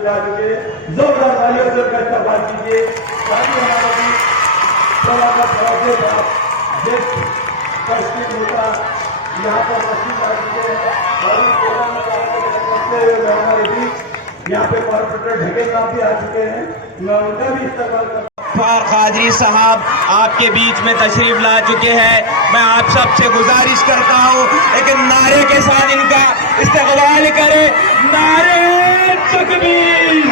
जोरदार तालियों से उनका इस्तेमाल कीजिए ताकि हमारा भी होता यहाँ पर मस्जिद आ चुके हैं हमारे बीच यहाँ पे कॉर्पोरेटर ढके साहब भी आ चुके हैं। मैं उनका भी इस्तेमाल करता गफ्फार कादरी साहब आपके बीच में तशरीफ ला चुके हैं। मैं आप सबसे गुजारिश करता हूं एक नारे के साथ इनका इस्तकबाल करें। नारे तकबीर,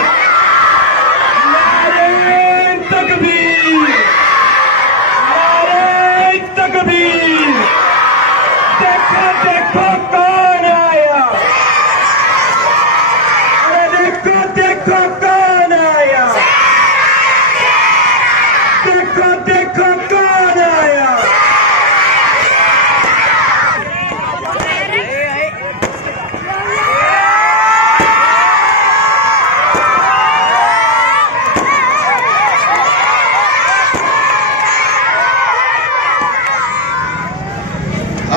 नारे तकबीर, नारे तकबीर। देखो देखो कौन आया, अरे देखो देखो कौन आया, देखो देखो कौन आया।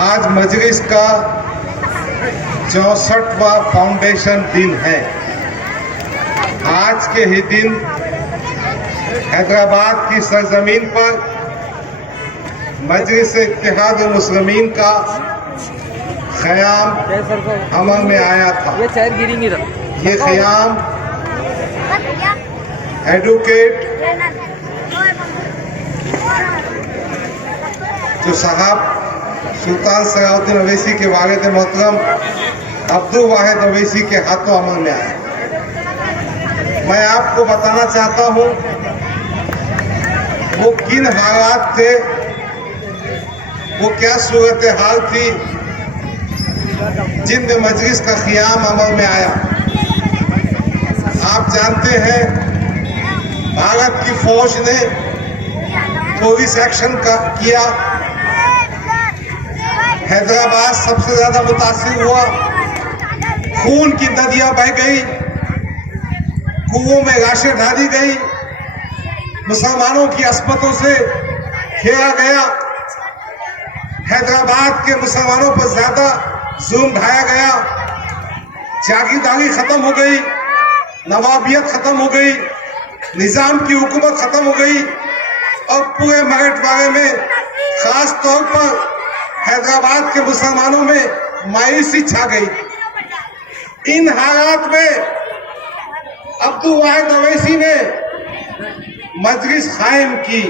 आज मजलिस का 64वां फाउंडेशन दिन है। आज के ही दिन हैदराबाद की सरजमीन पर मजलिस इत्तेहाद मुस्लिमीन का क़याम अमल में आया था। ये क़याम एडवोकेट जो साहब सुल्तान सलाउद्दीन अवैसी के वालिद मोहतरम अब्दुल वाहिद अवैसी के हाथों अमल में आया। मैं आपको बताना चाहता हूं वो किन हालात थे, वो क्या सूरत हाल थी जिनमें मजलिस का क़याम अमल में आया। आप जानते हैं भारत की फौज ने पुलिस एक्शन किया, हैदराबाद सबसे ज्यादा मुतासिर हुआ, खून की नदियां बह गई, कुओं में लाशें डाली गई, मुसलमानों की अस्मतों से खेला गया, हैदराबाद के मुसलमानों पर ज्यादा जुल्म ढाया गया, जागीरदारी खत्म हो गई, नवाबियत खत्म हो गई, निजाम की हुकूमत खत्म हो गई और पूरे मराठवाड़े में खास तौर पर हैदराबाद के मुसलमानों में मायूसी छा गई। इन हालात में अब्दुल वाहिद अवैसी ने मजलिस कायम की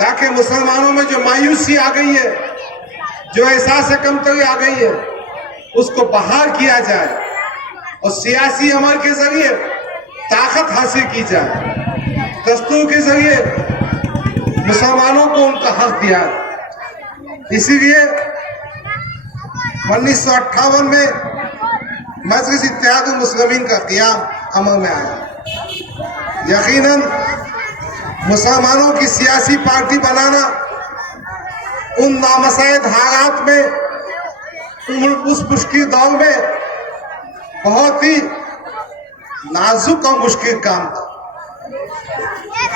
ताकि मुसलमानों में जो मायूसी आ गई है, जो एहसास कमतरी आ गई है, उसको बहाल किया जाए और सियासी अमल के जरिए ताकत हासिल की जाए, दस्तूर के जरिए मुसलमानों को उनका हक दिया। इसीलिए 1958 में मजलिस इत्तेहाद मुस्लिमीन का क़याम अमल में आया। यकीनन मुसलमानों की सियासी पार्टी बनाना उन नामसाइद हालात में, उस मुश्किल दौर में बहुत ही नाजुक और मुश्किल काम था।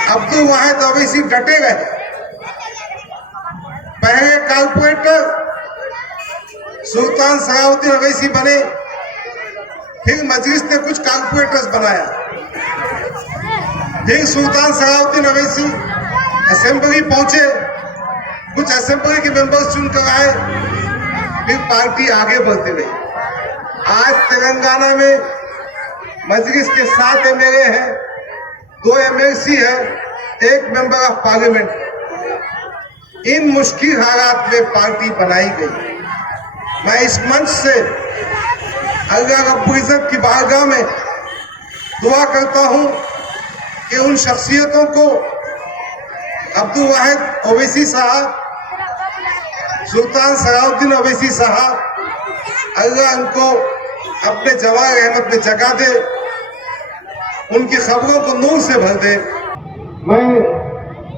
अब्दुल वाहिद अवैसी डटे रहे। पहले कॉर्पोरेटर सुल्तान सलाउद्दीन अवैसी बने, फिर मजलिस ने कुछ कॉर्पोरेटर्स बनाया, फिर सुल्तान सलाउद्दीन अवैसी असेंबली पहुंचे, कुछ असेंबली के मेंबर्स चुनकर आए, फिर पार्टी आगे बढ़ती रही। आज तेलंगाना में मजलिस के 7 एमएलए हैं, 2 एमएलसी है, 1 मेंबर ऑफ पार्लियामेंट। इन मुश्किल हालात में पार्टी बनाई गई। मैं इस मंच से अल्लाह रब्बुल इज्जत की बारगाह में दुआ करता हूं कि उन शख्सियतों को अब्दुल वाहिद अवैसी साहब, सुल्तान सलाउद्दीन अवैसी साहब, अल्लाह उनको अपने जवान रहमत में जगा दे, उनकी खबरों को नूर से भर दे। मैं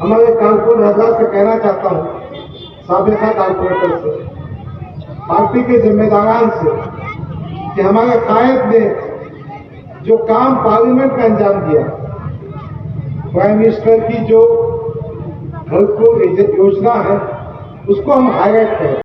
हमारे कारकुन हजरात से कहना चाहता हूँ, साबिका कारपोरेटर से, पार्टी के जिम्मेदारान से, कि हमारे कायद ने जो काम पार्लियामेंट में अंजाम दिया, प्राइम मिनिस्टर की जो हेल्पफुल योजना है, उसको हम हाईलाइट करें।